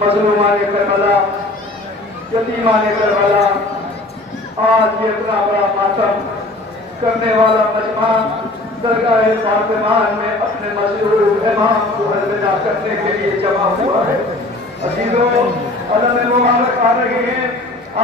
مظلومان کربلا، یتیمان کربلا، آج یہ اتنا بڑا ماتم کرنے والا مجمع درگاہ فاطمان میں اپنے مشہور امام کو الوداع کرنے کے لیے جمع ہوا ہے۔ عزیزوں، علم مبارک آ رہے ہیں،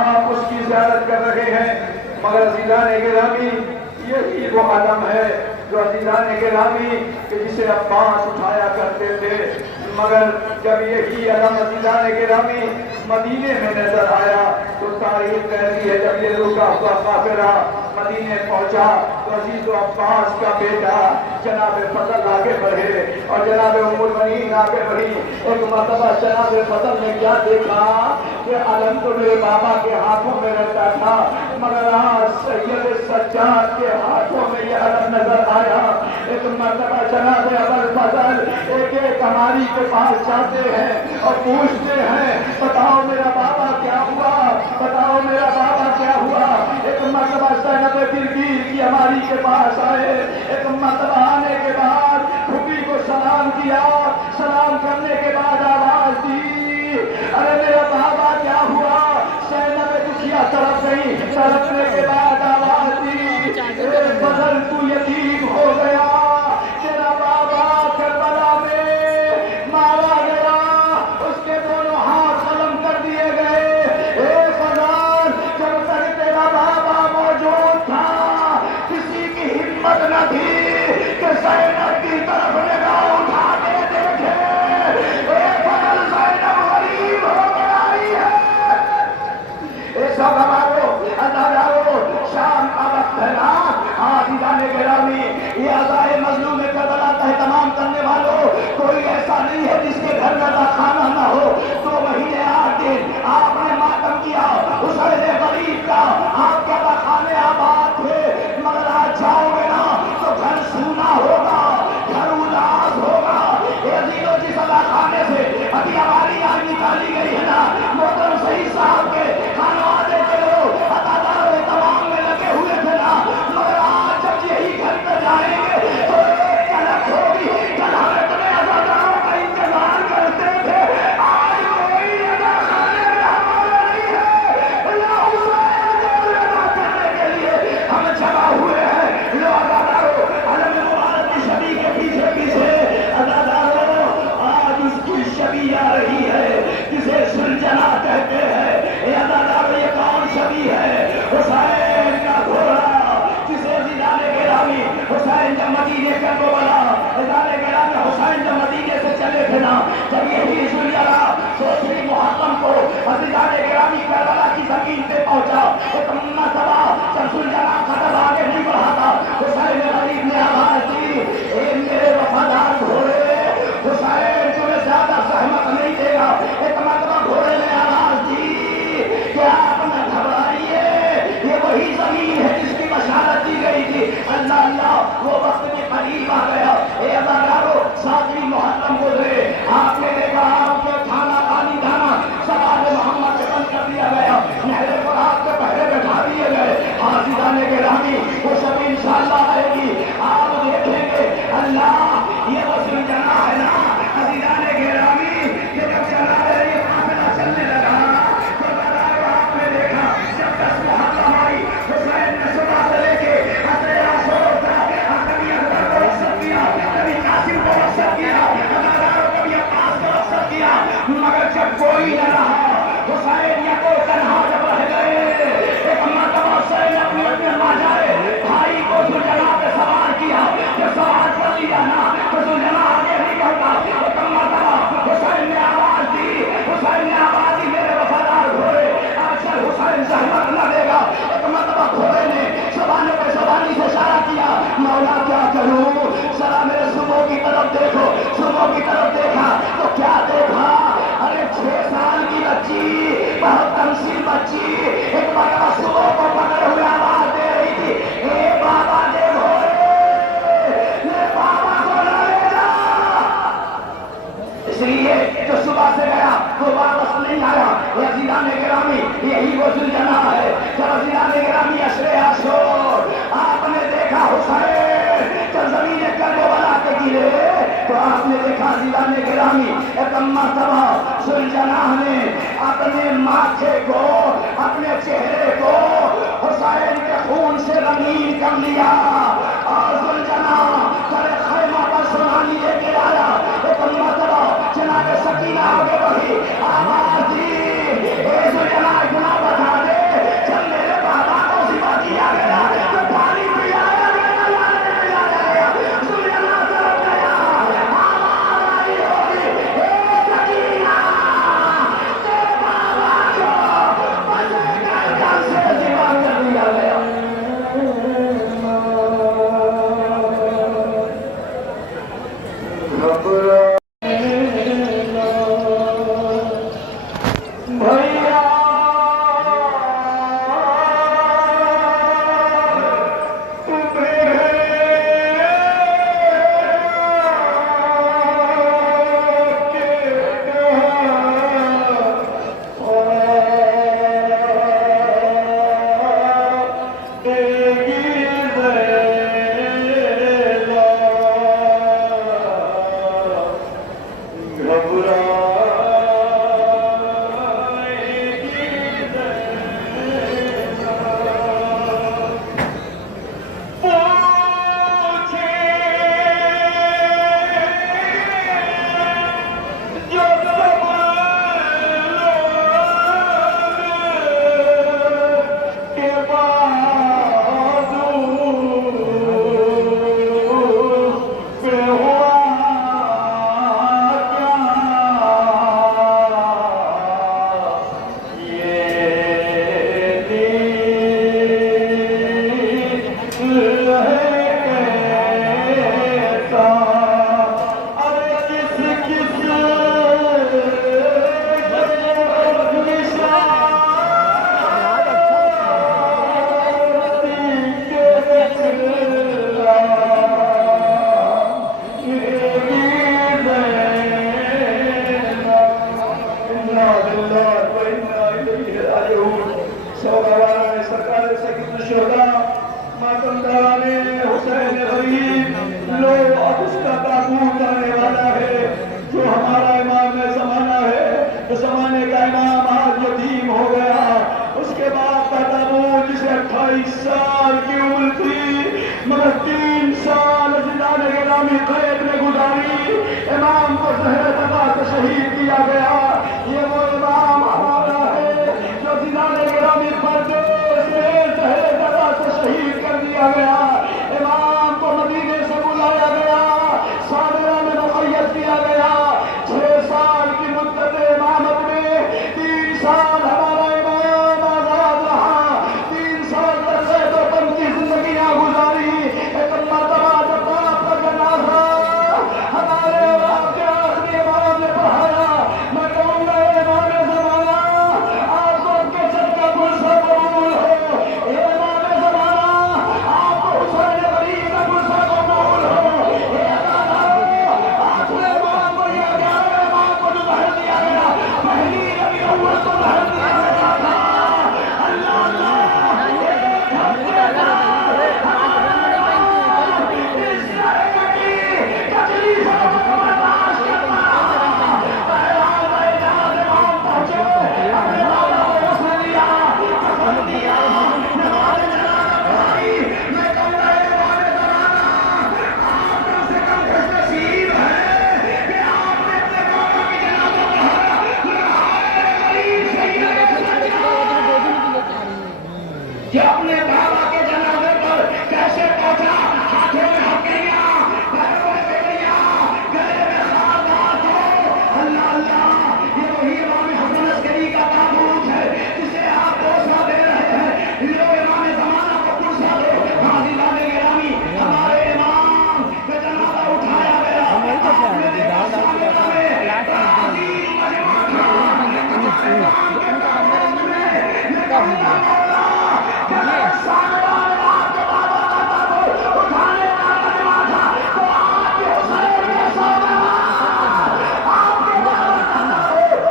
آپ اس کی زیارت کر رہے ہیں، مگر عزیزان گرامی یہی وہ علم ہے جو عزیزان گرامی کہ جسے عباس اٹھایا کرتے تھے، مگر جب یہی علم عزیزان گرامی مدینے میں نظر آیا تو تاریخ کہتی ہے جب یہ رکا ہوا قافلہ مدینے پہنچا تو عزیز و عباس کا بیٹا جناب فضل آگے بڑھے اور جناب ام المؤمنین آگے بڑھی۔ ایک مرتبہ جناب فضل نے کیا دیکھا کہ علم تو میرے بابا کے ہاتھوں میں رہتا تھا، مگر آج سید سجاد کے ہاتھوں میں یہ علم نظر آیا۔ ایک مرتبہ جناب ابو فضل ایک ہماری کے پاس جاتے ہیں اور پوچھتے ہیں بتاؤ میرا بابا کیا ہوا، بتاؤ میرا بابا کیا ہوا۔ ایک مرتبہ زینب برگیر کی ہماری کے پاس آئے، ایک مرتبہ آنے کے بعد پھوپھی کو سلام کیا، سلام کرنے کے بعد آواز دی ارے میرا بابا کیا ہوا۔ زینب کسیا طرف گئی، طرفنے کے بعد آواز دی فضل تو یتیم ہو گیا، تیرا بابا کربلا میں مارا گیا، اس کے دونوں ہاتھ قلم کر دیے گئے۔ اے فضل، جب تک تیرا بابا موجود تھا کسی کی ہمت نہ تھی کہ زینب کی طرف نگاہ اٹھا کے دیکھے۔ اے فضل، زینب غریب ہو کے آئی ہے۔ اے سب ہمارو اللہ تھے نا، جب یہی ذوالجلال 2 محرم کو عزیزان گرامی کربلا کی زمین پہ پہنچا، ایک مرتبہ جب ذوالجلال قدم آگے نہیں بڑھا تھا، حسین غریب نے آواز دی، اے میرے وفادار گھوڑے، حسین تمہیں زیادہ زحمت نہیں دے گا۔ ایک مرتبہ گھوڑے نے آواز دی کہ آپ نہ گھبرائیے، یہ وہی زمین ہے جس کی بشارت دی گئی تھی۔ اللہ اللہ، وہ وقت بھی قریب آ گیا۔ اے اداکارو، 7 محرم گزرے، آپ نے دیکھا آپ کے کھانا پانی دانا سوال محمد سے بند کر دیا گیا، نہر فرات کے پہرے بٹھا دیے گئے۔ حاضران گرامی، وہ سب انشاءاللہ آئے گی، آپ دیکھیں گے۔ اللہ، یہ وہ ذوالجلال ہے نا حاضران گرامی، یہ جب چلا ہے یہ قافلہ چلنے لگا تو بازار آپ نے دیکھا جب 10 محرم آئی، حسین نے صبح سے لے کے حضرت عاشور تک کبھی اکبر کو رخصت کیا، کبھی قاسم کو رخصت کیا، کبھی عباس کو رخصت کیا، مگر جب کوئی نہ رہا حسین یا کو تنہا جب رہ گئے، ایک مرتبہ حسین اپنے ماجائے بھائی کو ذوالجلال پہ سوار کیا، جب سوار کر لیا نا تو ذوالجلال آگے نہیں بڑھتا۔ ایک مرتبہ حسین نے آواز دی، حسین نے آواز دی، میرے وفادار گھوڑے آج کل حسین زحمت نہ دے گا۔ ایک مرتبہ گھوڑے نے زبان پہ زبانی سے اشارہ کیا، مولا کیا کروں، ذرا میرے صبح کی طرف دیکھو۔ صبح کی طرف دیکھا تو کیا دیکھا، ارے 6 سال کی بچی، بہت تمثیل بچی، ایک مرتبہ صبح کو پکڑے ہوئے آواز دے رہی تھی، اے بابا دے گھوڑے، میرے بابا کو نہ لے جا۔ اس لیے جو صبح سے گیا وہ واپس نہیں آیا۔ یہ عزیزان گرامی، یہی وہ ذوالجلال ہے۔ جب عزیزان گرامی عشرِ عاشور آپ نے دیکھا حسین جب زمین کربلا کے گرے تو آپ نے دیکھا عزیزان گرامی ایک مرتبہ ذوالجلال نے اپنے ماتھے کو، اپنے چہرے کو حسین کے خون سے رنگین کر لیا اور ذوالجلال سر خیمہ پر سلانی لے کے آیا۔ ایک مرتبہ جناب سکینہ آگے بڑھی، آواز دی، اے ذوالجلال گناہ بتا دے، جب میرے بابا کو ذبح کیا گیا تو پانی پلایا گیا، ذوالجلال طرف گیا، آواز آئی ہوگی، اے سکینہ، تیرے بابا کو بچے گردن سے ذبح کر دیا گیا۔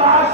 5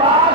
5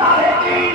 3.5